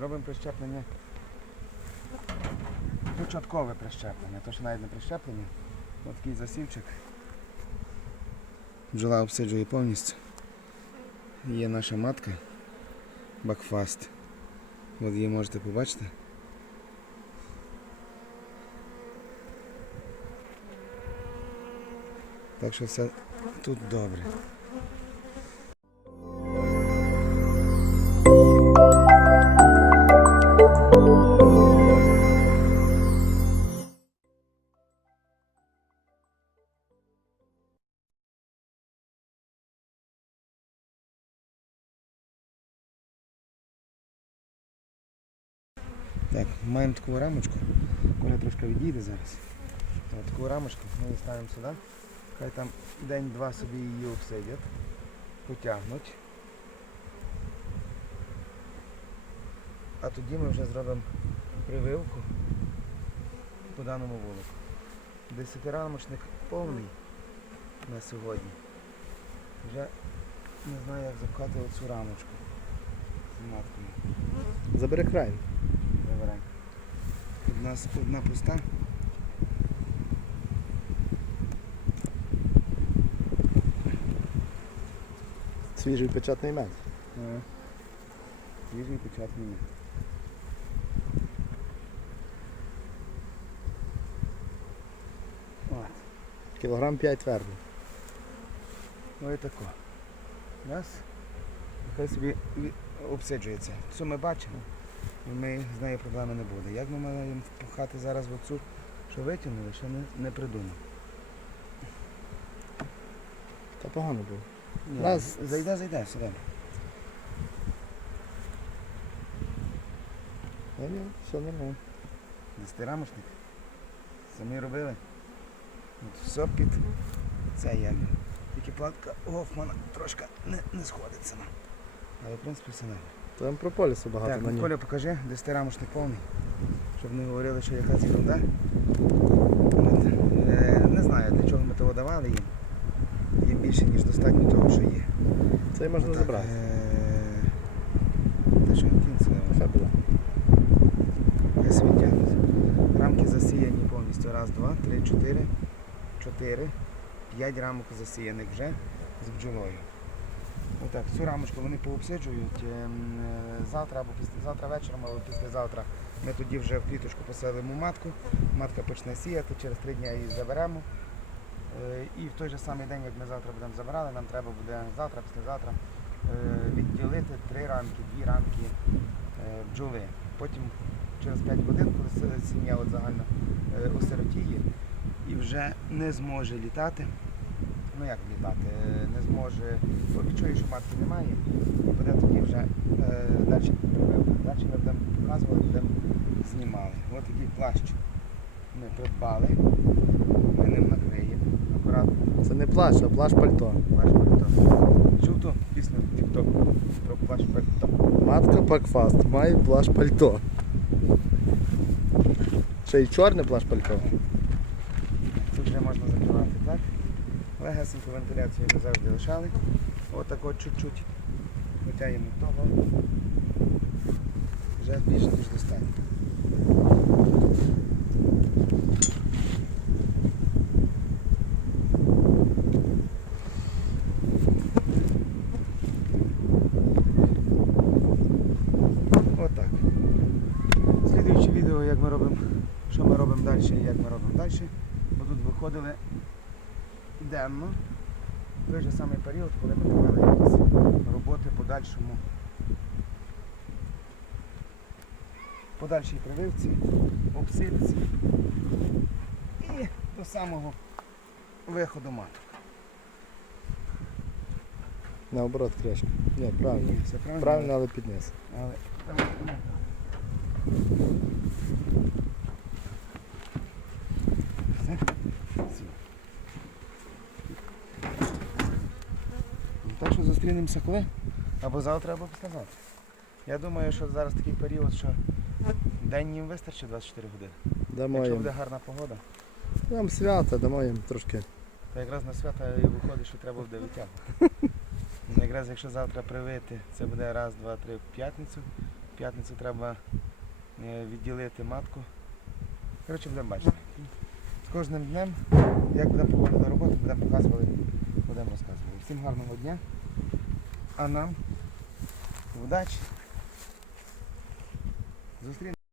робимо прищеплення. Початкове прищеплення, то що навіть не прищеплення. Ось такий засівчик. Бджола обсиджує повністю. Є наша матка Бакфаст. От її можете побачити. Так що все тут добре. Так, маємо таку рамочку. Коля трошки відійде зараз. От таку рамочку ми її ставимо сюди. Хай там день-два собі її обсидять, потягнуть. А тоді ми вже зробимо прививку по даному вулику. Десятирамочник повний на сьогодні. Вже не знаю, як запхати оцю рамочку з маткою. Забери край. Вибирай. У нас одна пуста. Свіжий печатний мед. Е, Свіжий печатний мед. От. Кілограм 5 твердо. Ну і тако. Раз. Хай собі обсиджується. Все ми бачимо. І ми з нею проблеми не буде. Як ми маємо впахати зараз в оцю, що витягнули, ще не, не придумав. Та погано було. Ні, Раз. Зайде, зайде, сюди. Ні, ні, все нормально. Десятирамочник. Самі робили. От все під це як. Тільки платка Гофмана трошки не, не сходить сама. Але в принципі все нормально. Там прополісу багато Так, на ній. Коля, покажи, десятирамочник повний. Щоб не говорили, що якась ерунда. Е, не знаю, для чого ми того давали їм. Їм більше, ніж достатньо того, що є. Це можна Отак, забрати. Те, що буде. Хай собі. Рамки засіяні повністю. Раз, два, три, чотири, чотири, п'ять рамок засіяних вже з бджолою. Отак, цю рамочку вони пообсиджують ем, е, завтра або післязавтра вечором, або післязавтра. Ми тоді вже в кліточку поселимо матку. Матка почне сіяти, через три дні її заберемо. Е, І в той же самий день, як ми завтра будемо забирали, нам треба буде завтра, післязавтра е, відділити три рамки, дві рамки бджоли. Потім через 5 годин, коли сім'я загально осиротіє і вже не зможе літати. Ну як літати, е, не зможе, бо відчує, що матки немає, буде тоді вже е, далі прививка. Далі ми будемо показували, будемо знімали. Ось такий плащ ми придбали, ми ним накриємо. Акуратно Це не плащ, а плащ пальто. плащ пальто. Чув ту пісню в TikTok про плащ пальто. Матка Пакфаст має плащ пальто. Ще й чорне плащ пальто. Тут вже можна закривати так. Легесеньку вентиляцію ми завжди лишали. Отак от чуть-чуть витягуємо того. Вже більше ніж достатньо. Отак. Слідуюче відео, як ми робимо, що ми робимо далі і як ми робимо далі. Бо тут виходили денно. В той же самий період, коли ми тримали якісь роботи по дальшому. Подальшій прививці, обсидці і до самого виходу маток. Наоборот, кришка. Ні, правильно. Ні, все правильно. Правильно, але підниз. Але там, ну, Все? Все. Ну, Так що зустрінемося коли? Або завтра, або післязавтра. Я думаю, що зараз такий період, що день їм вистачить 24 години. Дамо Якщо їм. буде гарна погода, Нам свято, дамо їм трошки. то якраз на свята і виходить, що треба буде витягувати. Ну, Якраз якщо завтра привити, це буде раз, два, три в п'ятницю, В п'ятницю треба е, відділити матку. Коротше, будемо бачити. З кожним днем, як будемо проводити роботу, будемо показувати, будемо розказувати. Всім гарного дня. А нам удачі. Зустрінемося.